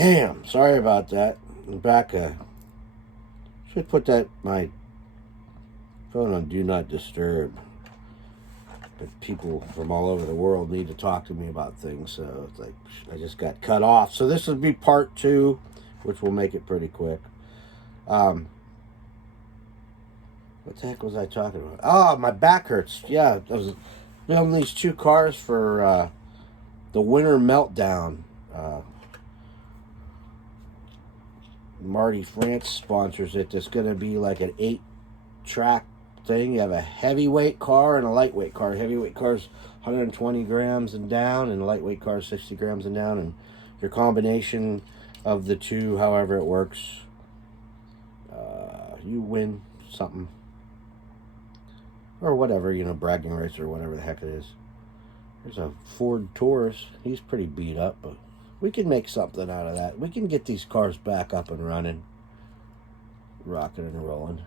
Damn, sorry about that. I'm back. Should put my phone on Do Not Disturb. But people from all over the world need to talk to me about things, so it's like I just got cut off. So this will be part 2, which will make it pretty quick. What the heck was I talking about? Oh, my back hurts. Yeah, I was filming these 2 cars for the Winter Meltdown. Marty France sponsors it. It's going to be like an 8-track thing. You have a heavyweight car and a lightweight car. Heavyweight car's 120 grams and down, and a lightweight car is 60 grams and down. And your combination of the two, however it works, you win something. Or whatever, bragging rights or whatever the heck it is. There's a Ford Taurus. He's pretty beat up, but we can make something out of that. We can get these cars back up and running. Rocking and rolling.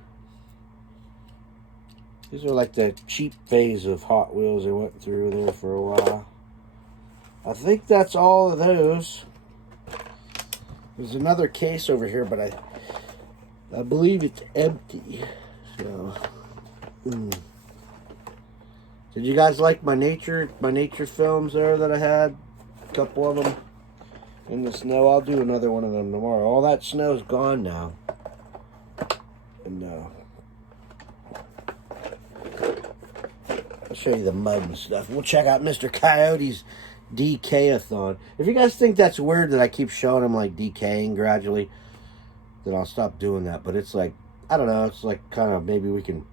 These are like the cheap phase of Hot Wheels I went through there for a while. I think that's all of those. There's another case over here, but I believe it's empty. So, Did you guys like my nature films there that I had? A couple of them in the snow. I'll do another one of them tomorrow. All that snow's gone now. And I'll show you the mud and stuff. We'll check out Mr. Coyote's DK-a-thon. If you guys think that's weird that I keep showing him like decaying gradually, then I'll stop doing that. But it's like, I don't know, it's like kind of, maybe we can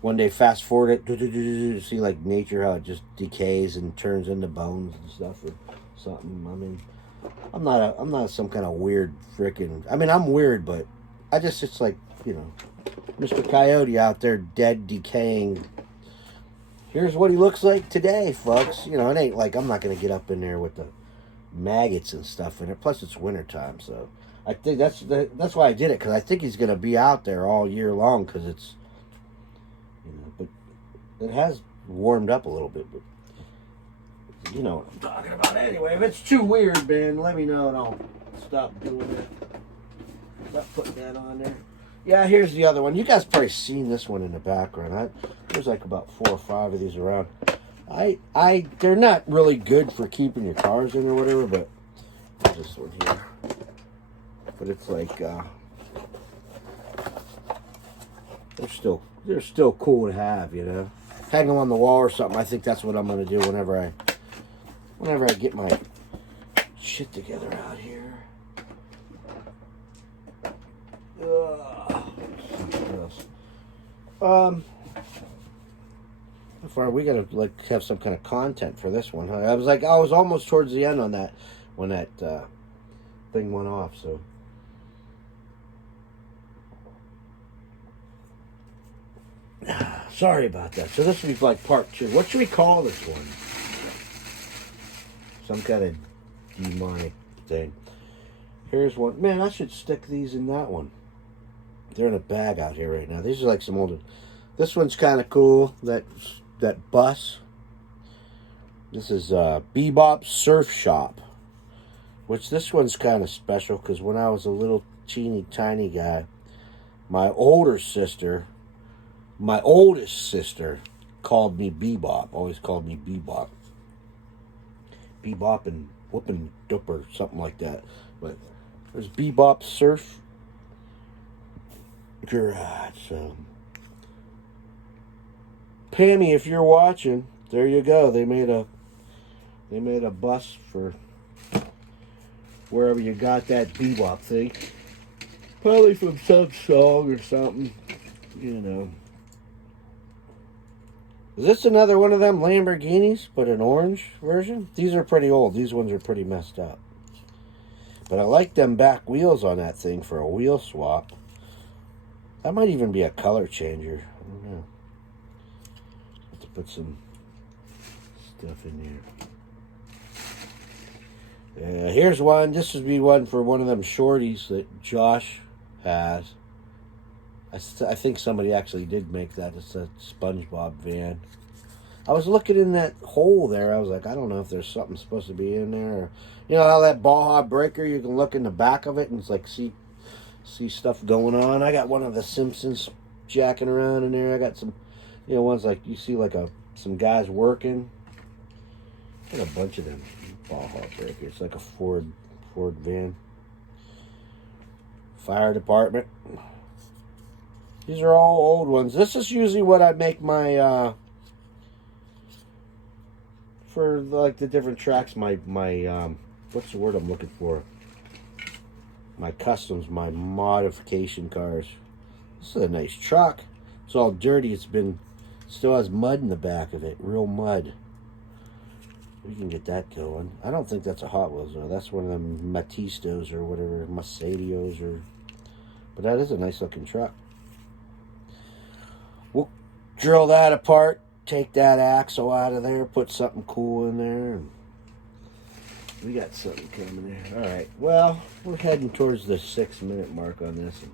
one day fast forward it, see like nature, how it just decays and turns into bones and stuff or something. I mean, I'm not some kind of weird freaking, I mean, I'm weird, but it's like, Mr. Coyote out there dead, decaying. Here's what he looks like today, folks. It ain't like I'm not going to get up in there with the maggots and stuff in it. Plus, it's wintertime, so I think that's why I did it, because I think he's going to be out there all year long, because it's, but it has warmed up a little bit, but you know what I'm talking about. Anyway, if it's too weird, Ben, let me know and I'll stop doing it. Stop putting that on there. Yeah, here's the other one. You guys probably seen this one in the background. There's like about 4 or 5 of these around. They're not really good for keeping your cars in or whatever, but there's this one here. But it's like they're still cool to have, Hang them on the wall or something. I think that's what I'm gonna do whenever I get my shit together out here. We gotta have some kind of content for this one. I was almost towards the end on that when that thing went off. So sorry about that. So this will be like part 2. What should we call this one? Some kind of demonic thing. Here's one. Man, I should stick these in that one. They're in a bag out here right now. These are like some older. This one's kind of cool. That bus. This is Bebop Surf Shop. Which this one's kind of special because when I was a little teeny tiny guy, my oldest sister called me Bebop. Always called me Bebop. Bebop and Whoopin' Dooper, something like that. But there's Bebop Surf Garage. So Pammy, if you're watching, there you go. They made a bus for wherever you got that Bebop thing. Probably from some song or something, Is this another one of them Lamborghinis, but an orange version? These are pretty old. These ones are pretty messed up. But I like them back wheels on that thing for a wheel swap. That might even be a color changer. I don't know. Have to put some stuff in here. Here's one. This would be one for one of them shorties that Josh has. I think somebody actually did make that. It's a SpongeBob van. I was looking in that hole there. I was like, I don't know if there's something supposed to be in there. Or, you know how that Baja breaker, you can look in the back of it and it's like see stuff going on. I got one of the Simpsons jacking around in there. I got some, you know, ones like you see like some guys working. I got a bunch of them Baja breakers. It's like a Ford van. Fire department. These are all old ones. This is usually what I make my for like the different tracks. My what's the word I'm looking for? My customs, my modification cars. This is a nice truck. It's all dirty. Still has mud in the back of it. Real mud. We can get that going. I don't think that's a Hot Wheels though. That's one of them Matistos or whatever, Mercedes or. But that is a nice looking truck. We'll drill that apart, take that axle out of there, put something cool in there. And we got something coming there. All right. Well, we're heading towards the 6-minute mark on this. And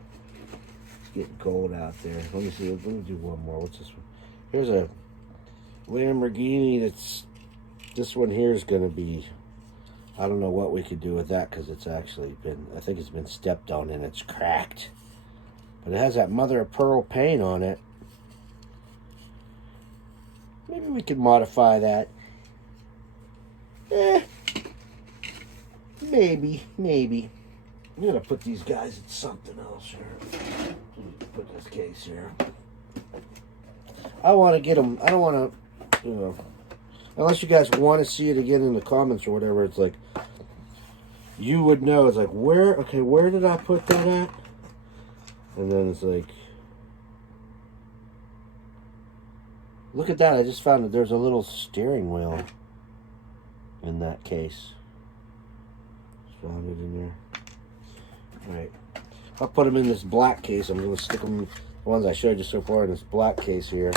it's getting cold out there. Let me see. Let me do one more. What's this one? Here's a Lamborghini that's. This one here is going to be. I don't know what we could do with that because it's actually been. I think it's been stepped on and it's cracked. But it has that mother of pearl paint on it. Maybe we could modify that. Maybe. I'm going to put these guys in something else here. Put this case here. I want to get them. I don't want to, you know, unless you guys want to see it again in the comments or whatever. It's like, you would know. It's like, where did I put that at? And then it's like, look at that. I just found that there's a little steering wheel in that case. Just found it in there. All right. I'll put them in this black case. I'm going to stick them, the ones I showed you so far, in this black case here.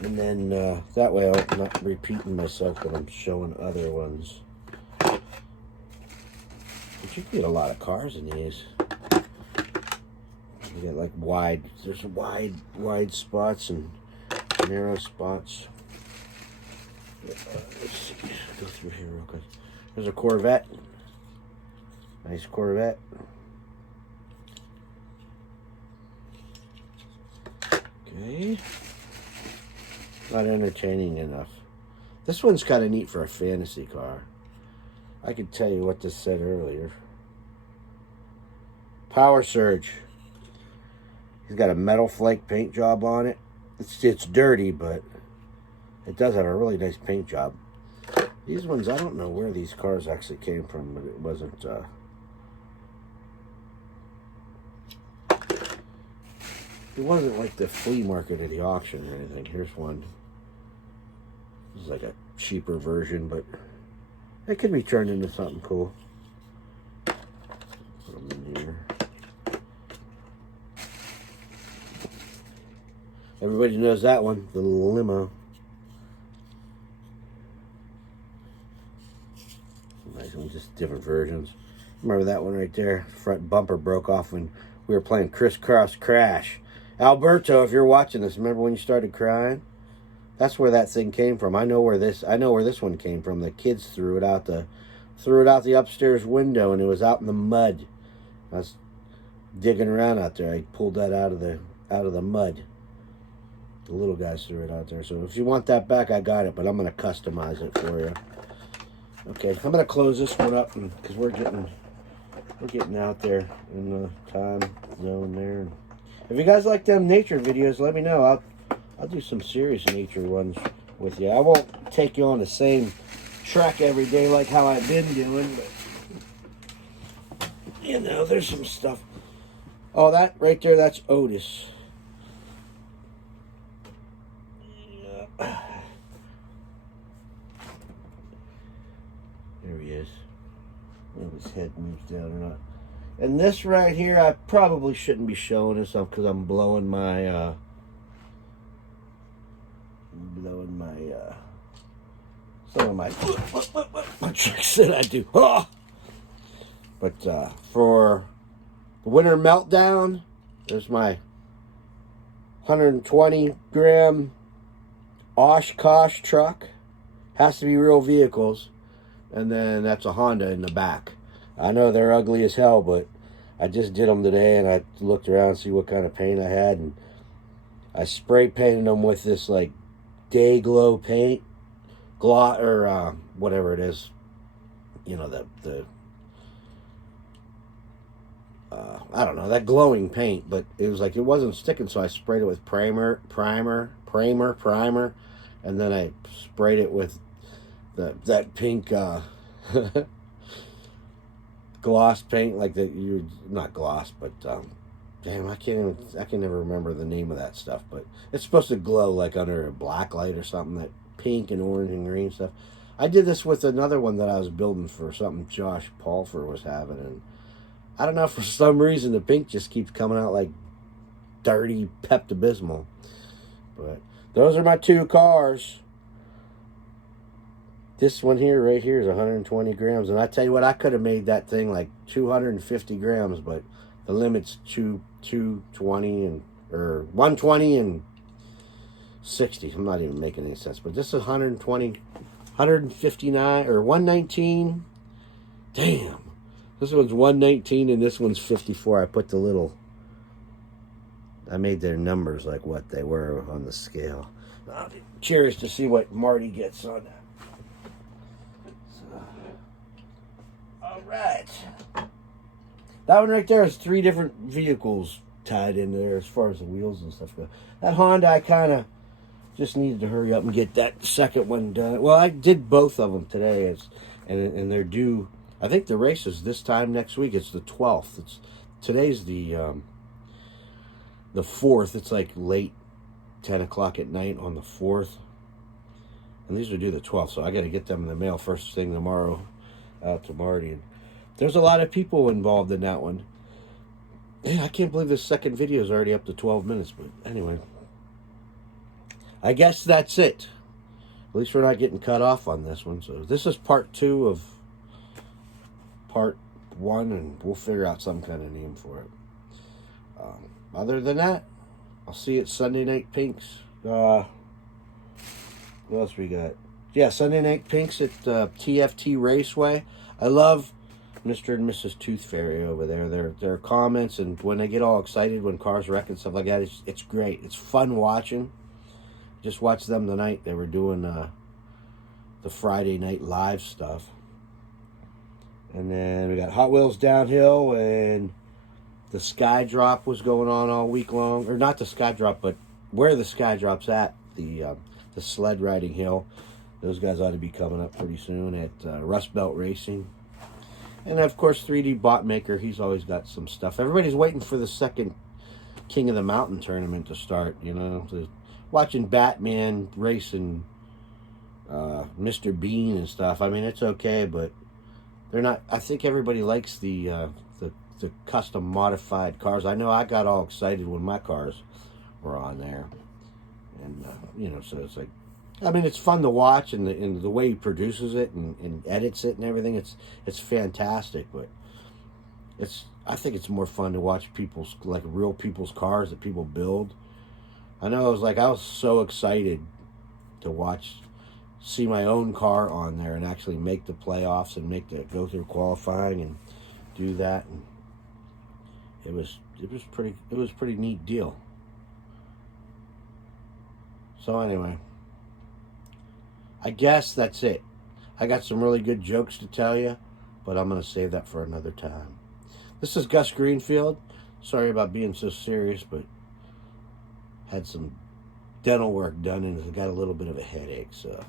And then that way I'm not repeating myself, but I'm showing other ones. But you can get a lot of cars in these. You get like there's wide spots and narrow spots. Let's see, go through here real quick. There's a Corvette. Nice Corvette. Okay. Not entertaining enough. This one's kind of neat for a fantasy car. I could tell you what this said earlier. Power Surge. He's got a metal flake paint job on it. It's dirty, but it does have a really nice paint job. These ones, I don't know where these cars actually came from, but it wasn't... It wasn't like the flea market or the auction or anything. Here's one. This is like a cheaper version, but it could be turned into something cool. Put them in here. Everybody knows that one, the limo. Nice one, just different versions. Remember that one right there? Front bumper broke off when we were playing Crisscross Crash. Alberto, if you're watching this, remember when you started crying? That's where that thing came from. I know where this one came from. The kids threw it out the upstairs window, and it was out in the mud. I was digging around out there. I pulled that out of the mud. The little guys threw it out there. So if you want that back, I got it, but I'm gonna customize it for you. Okay, I'm gonna close this one up because we're getting out there in the time zone there. If you guys like them nature videos, let me know. I'll do some serious nature ones with you. I won't take you on the same trek every day like how I've been doing, but you know, there's some stuff. Oh, that right there, that's Otis. Yeah. There he is. I don't know if his head moves down or not. And this right here, I probably shouldn't be showing this off because I'm blowing my some of my tricks that I do. Oh! But for the winter meltdown, there's my 120 gram Oshkosh truck. Has to be real vehicles. And then that's a Honda in the back. I know they're ugly as hell, but I just did them today, and I looked around to see what kind of paint I had, and I spray painted them with this like day glow paint, gloss or whatever it is. You know, the I don't know, that glowing paint, but it was like it wasn't sticking, so I sprayed it with primer, and then I sprayed it with that pink gloss paint, like that. You not gloss, but damn, I can never remember the name of that stuff, but it's supposed to glow like under a black light or something. That pink and orange and green stuff. I did this with another one that I was building for something Josh Palfer was having, and I don't know, for some reason the pink just keeps coming out like dirty Pepto-Bismol. But those are my two cars. This one here, right here, is 120 grams. And I tell you what, I could have made that thing like 250 grams, but the limit's 220 and, or 120 and 60. I'm not even making any sense. But this is 120, 159, or 119. Damn. This one's 119 and this one's 54. I put the little, I made their numbers like what they were on the scale. I'm curious to see what Marty gets on that. So, all right. That one right there is 3 different vehicles tied in there as far as the wheels and stuff go. That Honda, I kind of just needed to hurry up and get that second one done. Well, I did both of them today, and they're due. I think the race is this time next week. It's the 12th. Today's the 4th. It's like late 10 o'clock at night on the 4th. And these are due the 12th, so I got to get them in the mail first thing tomorrow out to Marty. And there's a lot of people involved in that one. Man, I can't believe this second video is already up to 12 minutes. But anyway, I guess that's it. At least we're not getting cut off on this one. So this is part 2 of part 1, and we'll figure out some kind of name for it. Other than that, I'll see you at Sunday Night Pinks. What else we got? Yeah, Sunday Night Pinks at TFT Raceway. I love Mr. and Mrs. Tooth Fairy over there. Their comments, and when they get all excited when cars wreck and stuff like that, it's great. It's fun watching. Just watched them tonight. They were doing the Friday night live stuff. And then we got Hot Wheels Downhill, and the Sky Drop was going on all week long. Or not the Sky Drop, but where the Sky Drop's at, the sled riding hill. Those guys ought to be coming up pretty soon at Rust Belt Racing. And of course, 3D Bot Maker, he's always got some stuff. Everybody's waiting for the second King of the Mountain tournament to start, you know. Watching Batman racing Mr. Bean and stuff. I mean, it's okay, but they're not. I think everybody likes the custom modified cars. I know I got all excited when my cars were on there, and you know, so it's like, I mean, it's fun to watch, and the way he produces it and edits it and everything. It's fantastic, but I think it's more fun to watch people's, like, real people's cars that people build. I know, I was so excited to see my own car on there and actually make the playoffs and go through qualifying and do that. And it was a pretty neat deal. So anyway, I guess that's it. I got some really good jokes to tell you, but I'm going to save that for another time. This is Gus Greenfield. Sorry about being so serious, but had some dental work done and got a little bit of a headache. So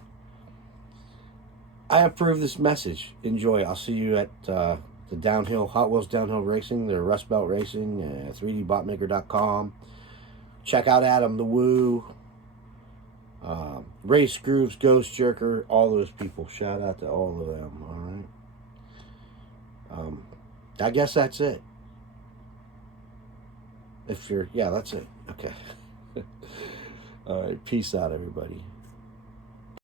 I approve this message. Enjoy. I'll see you at the downhill, Hot Wheels Downhill Racing, the Rust Belt Racing, 3dbotmaker.com. Check out Adam the Woo, Race Grooves, Ghost Jerker, all those people. Shout out to all of them. All right. I guess that's it. That's it. Okay. All right. Peace out, everybody.